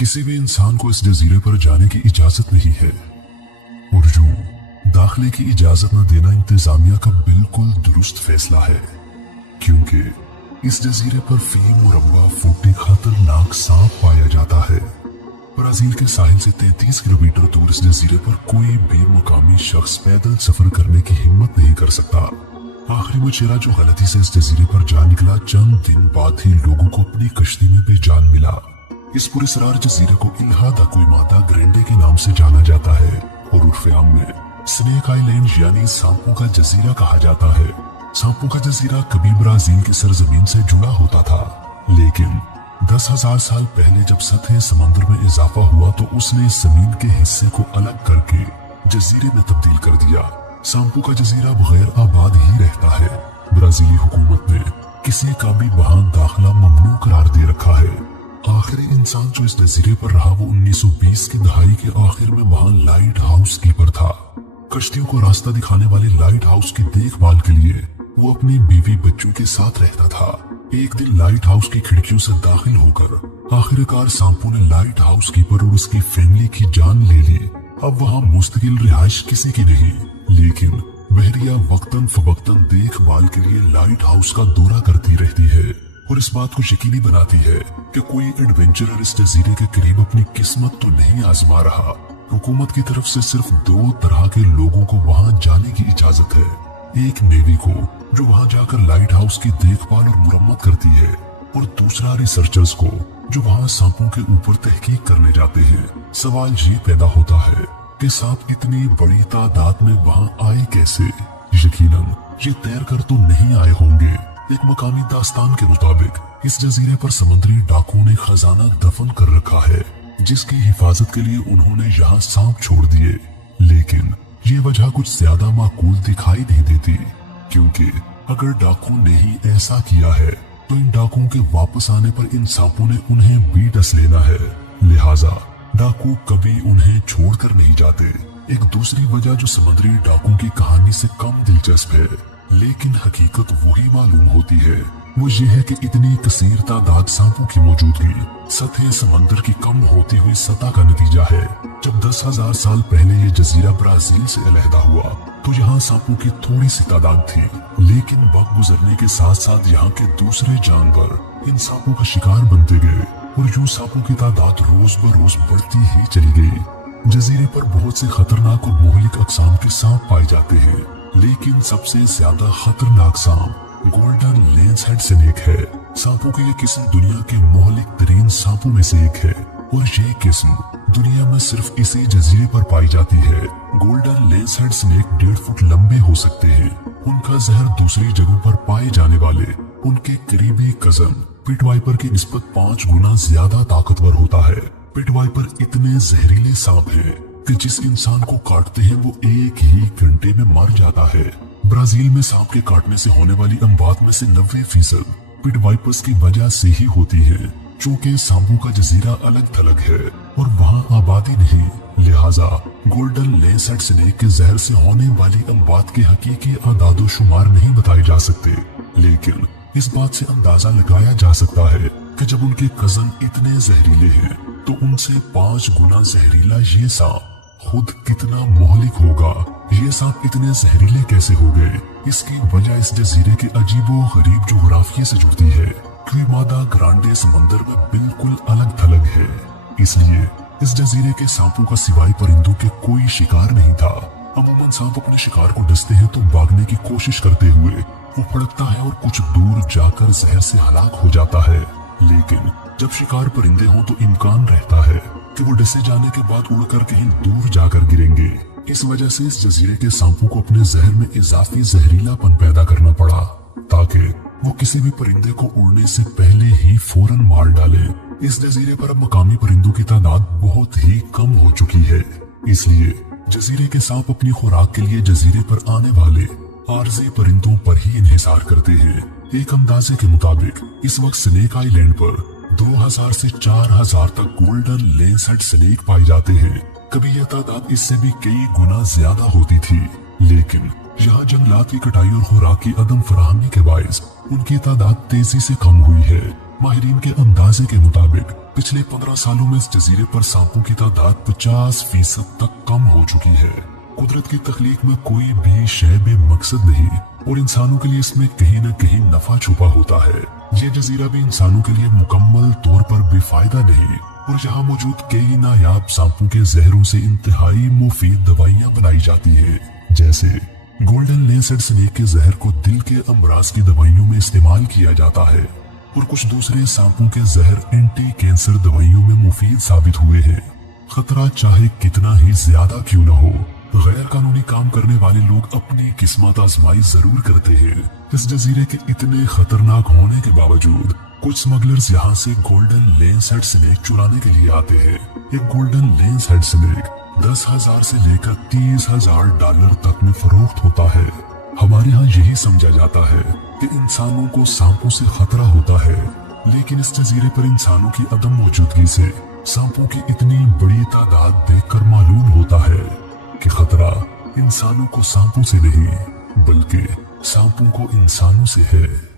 किसी भी इंसान को इस जजीरे पर जाने की इजाजत नहीं है और यूं दाखिले की इजाजत न देना इंतजामिया का बिल्कुल दुरुस्त फैसला है, क्योंकि इस जजीरे पर फी मुरब्बा फुट खतरनाक सांप पाया जाता है। ब्राजील के साहिल से 33 किलोमीटर दूर इस जजीरे पर कोई भी मुकामी शख्स पैदल सफर करने की हिम्मत नहीं कर सकता। आखिरी में चेहरा जो गलती से इस जजीरे पर जा निकला, चंद दिन बाद ही लोगों को अपनी कश्ती में बेजान मिला। इस पुरस्कार जजीरे को इल्हा दा कुइमादा ग्रेंडे के नाम से जाना जाता है और उर्फे आम में स्नेक आइलैंड यानी सांपों का जजीरा कहा जाता है। सांपों का जजीरा कभी ब्राजील की सरजमीन से जुड़ा होता था, लेकिन 10,000 साल पहले जब सतह समंदर में इजाफा हुआ तो उसने जमीन के हिस्से को अलग करके जजीरे में तब्दील कर दिया। सांपों का जजीरा बगैर आबाद ही रहता है। ब्राजीली हुकूमत ने किसी का भी वहां दाखिला ममनू करार दे रखा है। आखिरी इंसान जो इस जजीरे पर रहा वो 1920 की दहाई के आखिर में वहां लाइट हाउस कीपर था। कश्तियों को रास्ता दिखाने वाले लाइट हाउस की देखभाल के लिए वो अपनी बीवी बच्चों के साथ रहता था। एक दिन लाइट हाउस की खिड़कियों से दाखिल होकर आखिरकार सांपों ने लाइट हाउस कीपर और उसकी फैमिली की जान ले ली। अब वहां मुस्तकिल रिहाइश किसी की नहीं, लेकिन बहरिया वक्तन फवक्तन देखभाल के लिए लाइट हाउस का दौरा करती रहती है और इस बात को यकीनी बनाती है कि कोई एडवेंचरर इस जजीरे के करीब अपनी किस्मत तो नहीं आजमा रहा। हुकूमत की तरफ से सिर्फ 2 तरह के लोगों को वहां जाने की इजाजत है। एक नेवी को जो वहां जाकर लाइट हाउस की देखभाल और मुरम्मत करती है, और दूसरा रिसर्चर्स को जो वहां सांपों के ऊपर तहकीक करने जाते हैं। सवाल ये पैदा होता है कि सांप इतनी बड़ी तादाद में वहां आए कैसे? यकीनन ये तैर कर तो नहीं आए होंगे। एक मकामी दास्तान के मुताबिक इस जजीरे पर समुद्री डाकुओं ने खजाना दफन कर रखा है, जिसकी हिफाजत के लिए उन्होंने यहाँ सांप छोड़ दिए। लेकिन ये वजह कुछ ज्यादा माकूल दिखाई नहीं देती, क्योंकि अगर डाकुओं ने ही ऐसा किया है तो इन डाकुओं के वापस आने पर इन सांपों ने उन्हें भी डस लेना है। लिहाजा डाकू कभी उन्हें छोड़कर नहीं जाते। एक दूसरी वजह जो समुद्री डाकुओं की कहानी से कम दिलचस्प है, लेकिन हकीकत वही मालूम होती है, वो ये है कि इतनी कसीर तादाद सांपों की मौजूदगी सतह समंदर की कम होती हुई सतह का नतीजा है। जब 10,000 साल पहले ये जजीरा ब्राजील से अलहदा हुआ तो यहाँ सांपों की थोड़ी सी तादाद थी, लेकिन वक्त गुजरने के साथ साथ यहाँ के दूसरे जानवर इन सांपों का शिकार बनते गए और यूं सांपों की तादाद रोज बरोज बढ़ती ही चली गई। जजीरे पर बहुत से खतरनाक और मोहलिक अकसाम के सांप पाए जाते हैं, लेकिन सबसे ज्यादा खतरनाक सांप गोल्डन लेंसहेड स्नेक है। सांपों की ये किस्म दुनिया के मोहलिक तरीन सांपों में से एक है और ये किस्म दुनिया में सिर्फ इसी जजीरे पर पाई जाती है। गोल्डन लेंसहेड स्नेक 1.5 फुट लंबे हो सकते हैं। उनका जहर दूसरी जगहों पर पाए जाने वाले उनके करीबी कजन पिट वाइपर की निस्बत 5 गुना ज्यादा ताकतवर होता है। पिट वाइपर इतने जहरीले सांप हैं कि जिस इंसान को काटते हैं वो एक ही घंटे में मर जाता है। ब्राजील में सांप के काटने से होने वाली अमवात में से 90% पिट वाइपर्स की वजह से ही होती है। चूंकि सांपों का जजीरा अलग थलग है और वहाँ आबादी नहीं, लिहाजा गोल्डन लेंसहेड स्नेक के जहर से होने वाली अमवात के हकीकी आदादो शुमार नहीं बताए जा सकते, लेकिन इस बात से अंदाजा लगाया जा सकता है कि जब उनके कजन इतने जहरीले हैं तो उनसे 5 गुना जहरीला ये सांप खुद कितना मोहलिक होगा। ये सांप इतने जहरीले कैसे हो गए? इसकी वजह इस जजीरे के अजीबो गरीब जोग्राफिये से जुड़ती है। क्विमादा ग्रांडे समंदर में बिल्कुल अलग थलग है, इसलिए इस जजीरे के सांपों का सिवाय परिंदों के कोई शिकार नहीं था। अमूमन सांप अपने शिकार को डसते हैं तो भागने की कोशिश करते हुए वो फड़कता है और कुछ दूर जाकर जहर से हलाक हो जाता है, लेकिन जब शिकार परिंदे हों तो इम्कान रहता है कि वो डसे जाने के बाद उड़कर कहीं दूर जाकर गिरेंगे। इस वजह से इस जजीरे के सांपों को अपने जहर में इजाफी जहरीलापन पैदा करना पड़ा, ताकि वो किसी भी परिंदे को उड़ने से पहले ही फौरन मार डाले। इस जजीरे पर अब मकामी परिंदों की तादाद बहुत ही कम हो चुकी है, इसलिए जजीरे के सांप अपनी खुराक के लिए जजीरे पर आने वाले आरजी परिंदों पर ही इन्हिसार करते हैं। एक अंदाजे के मुताबिक इस वक्त स्नेक आइलैंड पर 2000 से 4000 तक गोल्डन लेंसहेड स्नेक पाए जाते हैं। कभी यह तादाद इससे भी कई गुना ज्यादा होती थी, लेकिन यहाँ जंगलात की कटाई और खुराक की अदम फराहमी के बायस उनकी तादाद तेजी से कम हुई है। माहिरीन के अंदाजे के मुताबिक पिछले 15 सालों में इस जजीरे पर सांपों की तादाद 50% तक कम हो चुकी है। कुदरत की तख्लीक में कोई भी शय बेमकसद नहीं और इंसानों के लिए इसमें कहीं न कहीं नफा छुपा होता है। ये जजीरा भी इंसानों के लिए मुकम्मल तौर पर बेफायदा नहीं और यहाँ मौजूद कई नायाब सांपों के जहरों से इंतहाई मुफीद दवाइयाँ बनाई जाती है। जैसे गोल्डन लेंसेड स्नेक के जहर को दिल के अमराज की दवाइयों में इस्तेमाल किया जाता है और कुछ दूसरे सांपों के जहर एंटी कैंसर दवाइयों में मुफीद साबित हुए हैं। खतरा चाहे कितना ही ज्यादा क्यों न हो, गैर कानूनी काम करने वाले लोग अपनी किस्मत आजमाई जरूर करते हैं। इस जजीरे के इतने खतरनाक होने के बावजूद कुछ स्मगलर्स यहाँ से गोल्डन लेंसेड स्नेक चुराने के लिए आते हैं। एक गोल्डन लेंसेड स्नेक 10,000 से लेकर 30,000 डॉलर तक में फरोख्त होता है। हमारे यहाँ यही समझा जाता है कि इंसानों को सांपों से खतरा होता है, लेकिन इस जजीरे पर इंसानों की अदम मौजूदगी से सांपों की इतनी बड़ी तादाद देखकर मालूम होता है कि खतरा इंसानों को सांपों से नहीं बल्कि सांपों को इंसानों से है।